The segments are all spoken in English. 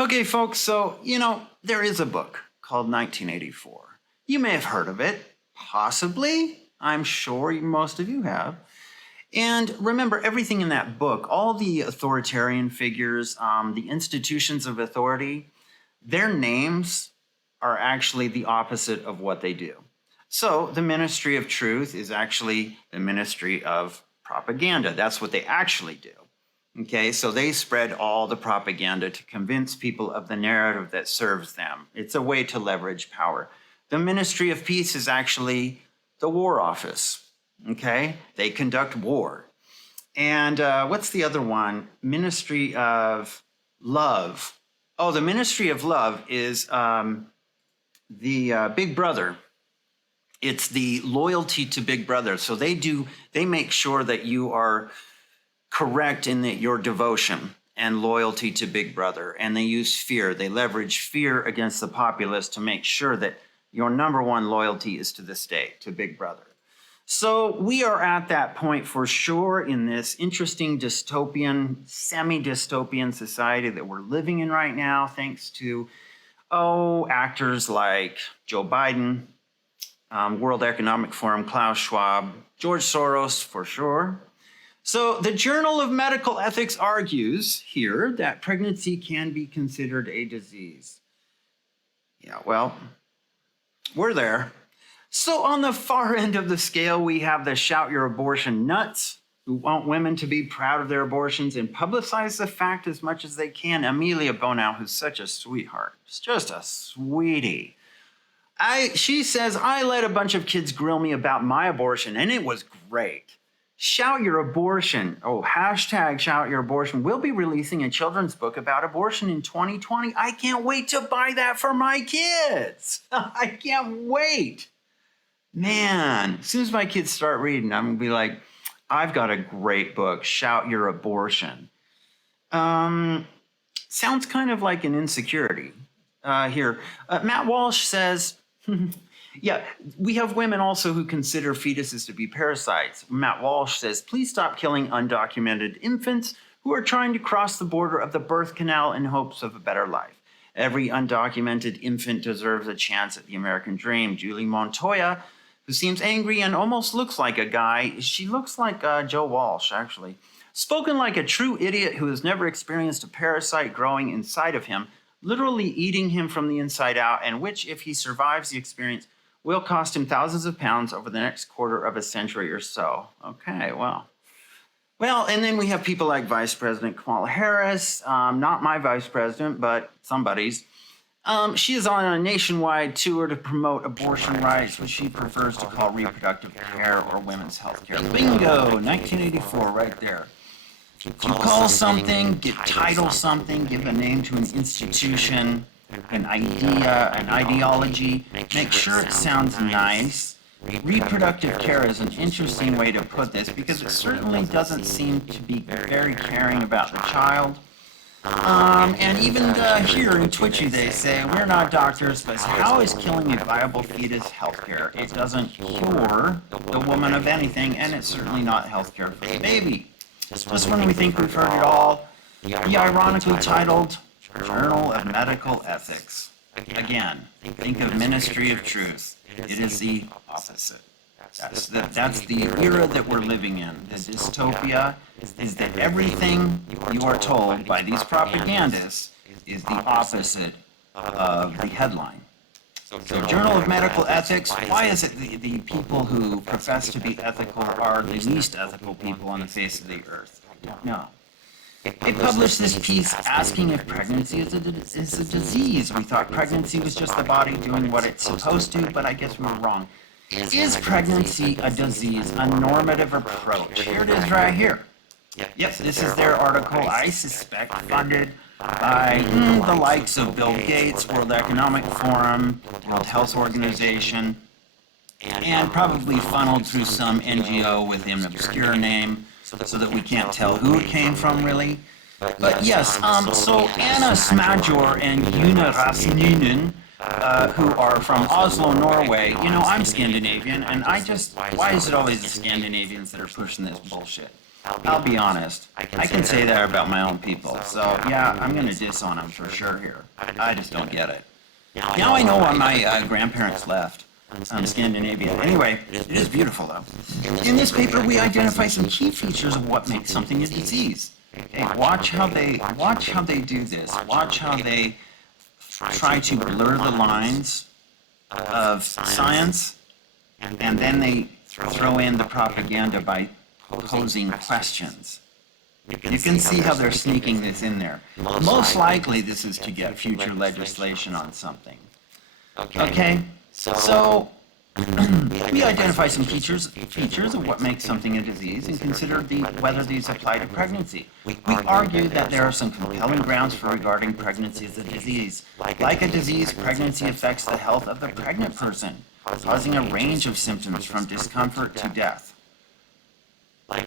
Okay, folks, so, there is a book called 1984. You may have heard of it, possibly. I'm sure most of you have. And remember, everything in that book, all the authoritarian figures, the institutions of authority, their names are actually the opposite of what they do. So the Ministry of Truth is actually the Ministry of Propaganda. That's what they actually do. Okay, so they spread all the propaganda to convince people of the narrative that serves them. It's a way to leverage power. The Ministry of Peace is actually the War Office. Okay, they conduct war. And what's the other one? Ministry of Love. Oh, the Ministry of Love is the Big Brother. It's the loyalty to Big Brother. So they make sure that you are correct in your devotion and loyalty to Big Brother. And they use fear. They leverage fear against the populace to make sure that your number one loyalty is to the state, to Big Brother. So we are at that point for sure in this interesting dystopian, semi-dystopian society that we're living in right now, thanks to, actors like Joe Biden, World Economic Forum, Klaus Schwab, George Soros for sure. So the Journal of Medical Ethics argues here that pregnancy can be considered a disease. Yeah, well, we're there. So on the far end of the scale, we have the shout your abortion nuts who want women to be proud of their abortions and publicize the fact as much as they can. Amelia Bonau, who's such a sweetheart, she's just a sweetie. She says, I let a bunch of kids grill me about my abortion and it was great. Shout Your Abortion. Hashtag Shout Your Abortion. We'll be releasing a children's book about abortion in 2020. I can't wait to buy that for my kids. I can't wait. Man, as soon as my kids start reading, I'm going to be like, I've got a great book, Shout Your Abortion. Sounds kind of like an insecurity here. Matt Walsh says, yeah, we have women also who consider fetuses to be parasites. Matt Walsh says, please stop killing undocumented infants who are trying to cross the border of the birth canal in hopes of a better life. Every undocumented infant deserves a chance at the American dream. Julie Montoya, who seems angry and almost looks like a guy. She looks like Joe Walsh, actually. Spoken like a true idiot who has never experienced a parasite growing inside of him, literally eating him from the inside out, and which, if he survives the experience, will cost him thousands of pounds over the next quarter of a century or so. Okay, well, and then we have people like Vice President Kamala Harris, not my vice president, but somebody's. She is on a nationwide tour to promote abortion rights, which she prefers to call reproductive care or women's health care. Bingo, 1984 right there. If you call something, give title something, give a name to an institution, an idea, an ideology, make sure it sounds nice. Reproductive care is an interesting way to put this because it certainly doesn't seem to be very caring about the child. And even here in Twitchy they say, we're not doctors, but how is killing a viable fetus healthcare? It doesn't cure the woman of anything, and it's certainly not healthcare for the baby. This one we think we've heard it all. The ironically titled Journal of Medical Ethics. Again, think of Ministry of Truth. It is the opposite. That's the era that we're living in. The dystopia is that everything you are told by these propagandists is the opposite of the headline. So Journal of Medical Ethics, why is it the people who profess to be ethical are the least ethical people on the face of the earth? I don't know. They published this piece asking if pregnancy is a disease. We thought pregnancy was just the body doing what it's supposed to, but I guess we were wrong. Is pregnancy a disease? A normative approach. Here it is right here. Yep, this is their article, I suspect funded by the likes of Bill Gates, World Economic Forum, World Health Organization, and probably funneled through some NGO with an obscure name so that we can't tell who it came from really. But yes, so Anna Smajor and Una Rasmussen, who are from Oslo, Norway. I'm Scandinavian, and why is it always the Scandinavians that are pushing this bullshit? I'll be honest, I can say that about my own people. So yeah, I'm going to diss on them for sure here. I just don't get it. Now I know why my grandparents left Scandinavia. Anyway, it is beautiful though. In this paper, we identify some key features of what makes something a disease. Okay, watch how they do this. Watch how they try to blur the lines of science, and then they throw in the propaganda by posing questions. You can see how they're sneaking this in there. Most likely this is to get future legislation on something. Okay, so we identify some features of what makes something a disease and consider whether these apply to pregnancy. We argue that there are some compelling grounds for regarding pregnancy as a disease. Like a disease, pregnancy affects the health of the pregnant person, causing a range of symptoms from discomfort to death.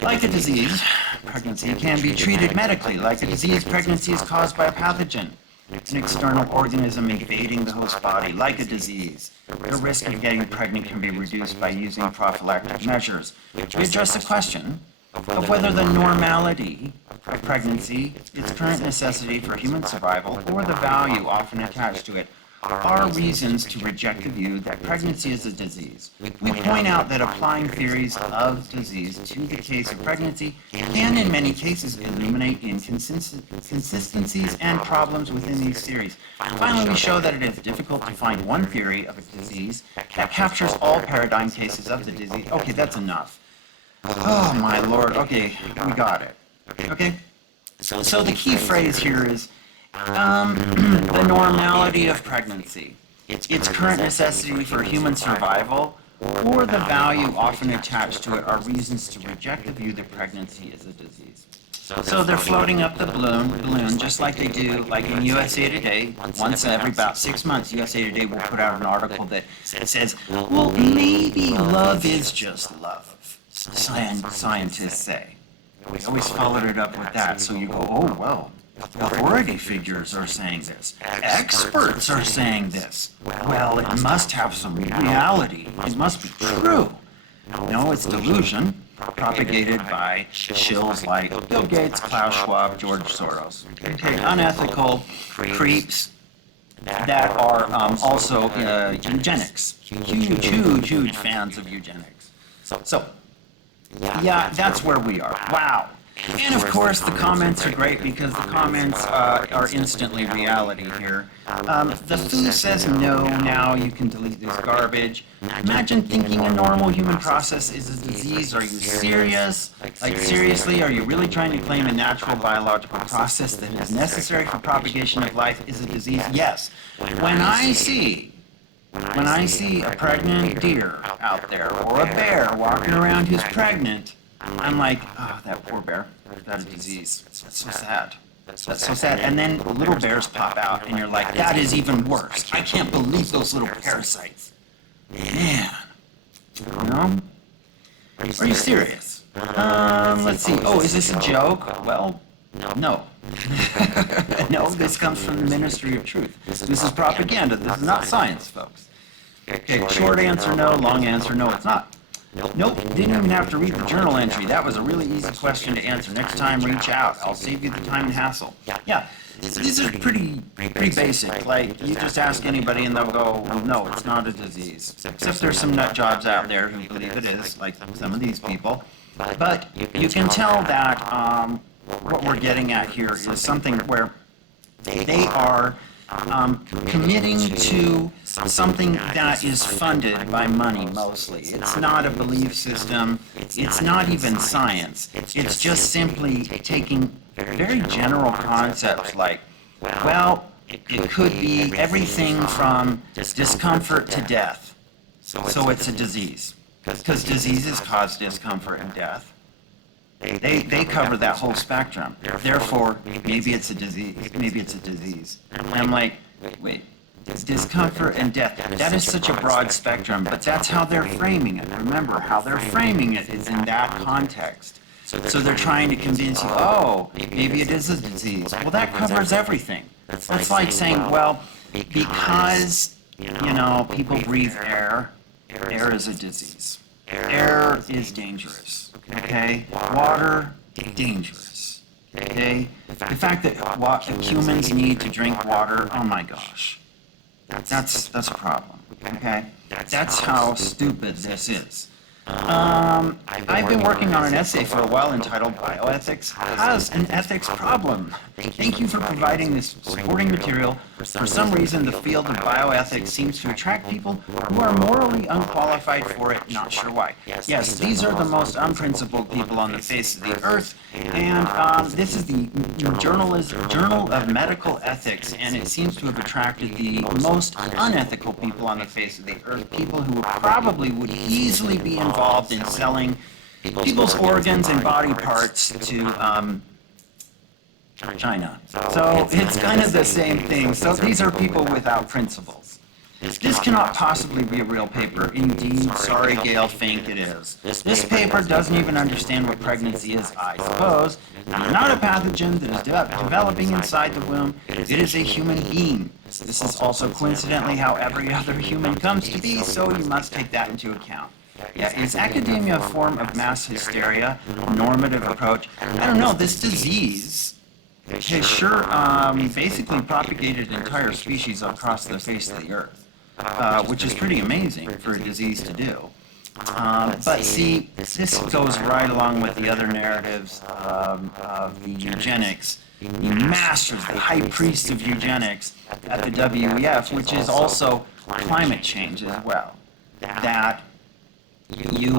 Like a disease, pregnancy can be treated medically. Like a disease, pregnancy is caused by a pathogen, an external organism invading the host body. Like a disease, the risk of getting pregnant can be reduced by using prophylactic measures. We address the question of whether the normality of pregnancy, its current necessity for human survival, or the value often attached to it, are reasons to reject the view that pregnancy is a disease. We point out that applying theories of disease to the case of pregnancy can in many cases illuminate inconsistencies and problems within these theories. Finally, we show that it is difficult to find one theory of a disease that captures all paradigm cases of the disease. Okay, that's enough. Oh my lord, okay, we got it. Okay, so the key phrase here is the normality of pregnancy, its current necessity for human survival, or the value often attached to it are reasons to reject the view that pregnancy is a disease. So they're floating up the balloon just like they do, like in USA Today. Once every about 6 months, USA Today will put out an article that says, well, maybe love is just love, scientists say. We always followed it up with that, so you go, oh, well. Authority figures are saying this. Experts are saying this. Well, it must have some reality. It must be true. No, it's delusion propagated by shills like Bill Gates, Klaus Schwab, George Soros. Okay, unethical creeps that are also eugenics. Huge fans of eugenics. So, yeah, that's where we are. Wow. And of course, the comments are great because the comments are instantly reality here. The Foo says no, now you can delete this garbage. Imagine thinking a normal human process is a disease. Are you serious? Like seriously, are you really trying to claim a natural biological process that is necessary for propagation of life is a disease? Yes. When I see a pregnant deer out there or a bear walking around who's pregnant, I'm like, oh, that poor bear, that's a disease. That's so sad. That's so sad. And then little bears pop out, and you're like, that is even worse. I can't believe those little parasites. Man. You know? Are you serious? Let's see. Oh, is this a joke? Well, no. No, this comes from the Ministry of Truth. This is propaganda. This is not science, folks. Okay, short answer, no. Long answer, no, it's not. Nope, didn't even have to read the journal entry. That was a really easy question to answer. Next time, reach out. I'll save you the time and hassle. Yeah, these are pretty basic. Like, you just ask anybody and they'll go, well, no, it's not a disease. Except there's some nut jobs out there who believe it is, like some of these people. But you can tell that what we're getting at here is something where they are committing to something that is funded by money mostly. It's not a belief system. It's not even science. It's just simply taking very general concepts like, well, it could be everything from discomfort to death. So it's a disease. Because diseases cause discomfort and death. They cover that whole spectrum. Therefore, maybe it's a disease. Maybe it's a disease. And I'm like, wait, discomfort and death. That is such a broad spectrum, but that's how they're framing it. Remember, how they're framing it is in that context. So they're trying to convince you, oh, maybe it is a disease. Well, that covers everything. That's like saying, well, because, people breathe air, air is a disease. Air is dangerous. Okay? Water dangerous. Okay? The fact that humans need to drink water, oh my gosh. That's a problem. Okay? That's how stupid this is. I've been working on an essay for a while entitled Bioethics Has an Ethics Problem. Thank you for providing this supporting material. For some reason, the field of bioethics seems to attract people who are morally unqualified for it, not sure why. Yes, these are the most unprincipled people on the face of the earth, and this is the Journal of Medical Ethics, and it seems to have attracted the most unethical people on the face of the earth, people who probably would easily be involved in selling people's organs and body parts to China. So it's kind of the same thing. So these are people without principles. This cannot possibly be a real paper. Indeed, sorry, Gail Fink, it is. This paper doesn't even understand what pregnancy is, I suppose. Not a pathogen that is developing inside the womb. It is a human being. This is also coincidentally how every other human comes to be, so you must take that into account. Yeah, is academia a form of mass hysteria, normative approach? I don't know, this disease has sure basically propagated entire species across the face of the earth, which is pretty amazing for a disease to do. But see, this goes right along with the other narratives of the eugenics, the masters, the high priests of eugenics at the WEF, which is also climate change as well, that you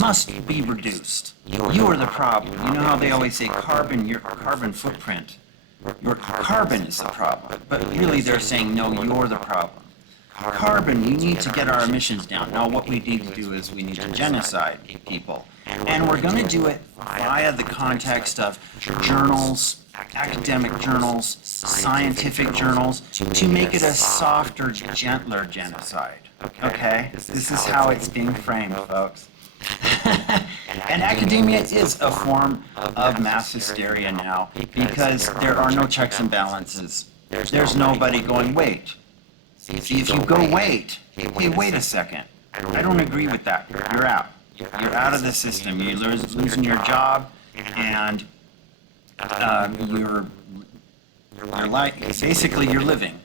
must be reduced. You are the problem. You know how they always say your carbon footprint. Your carbon is the problem. But really they're saying, no, you're the problem. Carbon, you need to get our emissions down. Now what we need to do is we need to genocide people. And we're going to do it via the context of journals, academic journals, scientific journals, to make it a softer, gentler genocide. Okay? This is how it's being framed, folks. And academia is a form of mass hysteria now because there are no checks and balances. There's nobody going, wait. See, if you go, wait, hey, wait a second. I don't agree with that. You're out. You're out of the system. You're losing your job, and basically you're living.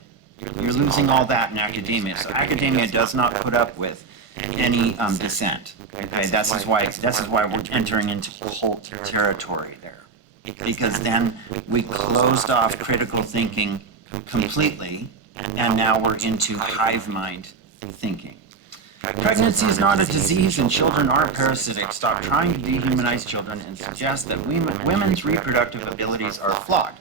You're losing all that in academia. So academia does not put up with any dissent. Okay, this is why we're entering into cult territory there, because then we closed off critical thinking completely, and now we're into hive mind thinking. Pregnancy is not a disease and children aren't parasitic. Stop trying to dehumanize children and suggest that women's reproductive abilities are flawed.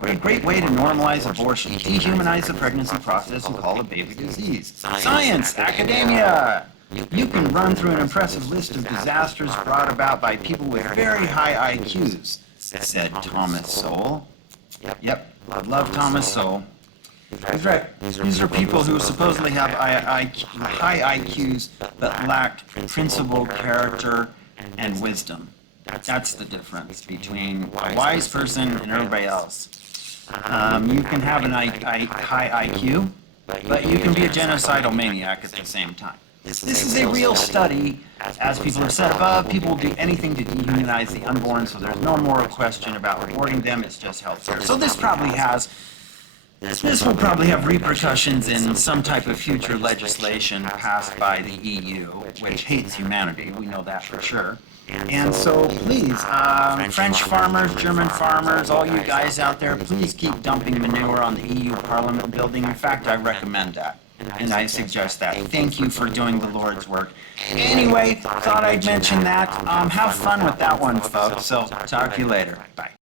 What a great way to normalize abortion. Dehumanize the pregnancy process and call a baby disease. Science, academia. You can run through an impressive list of disasters brought about by people with very high IQs, said Thomas Sowell. Yep, I love Thomas Sowell. He's right. These are people who supposedly have high IQs but lacked principle, character, and wisdom. That's the difference between a wise person and everybody else. You can have a high IQ, but you can be a genocidal maniac at the same time. This is a real study. As people have said above, people will do anything to dehumanize the unborn, so there's no moral question about rewarding them. It's just healthcare. So this will probably have repercussions in some type of future legislation passed by the EU, which hates humanity. We know that for sure. And so please, French farmers, German farmers, all you guys out there, please keep dumping manure on the EU Parliament building. In fact, I recommend that. And I suggest that. Thank you for doing the Lord's work. Anyway, thought I'd mention that. Have fun with that one, folks. So talk to you later. Bye.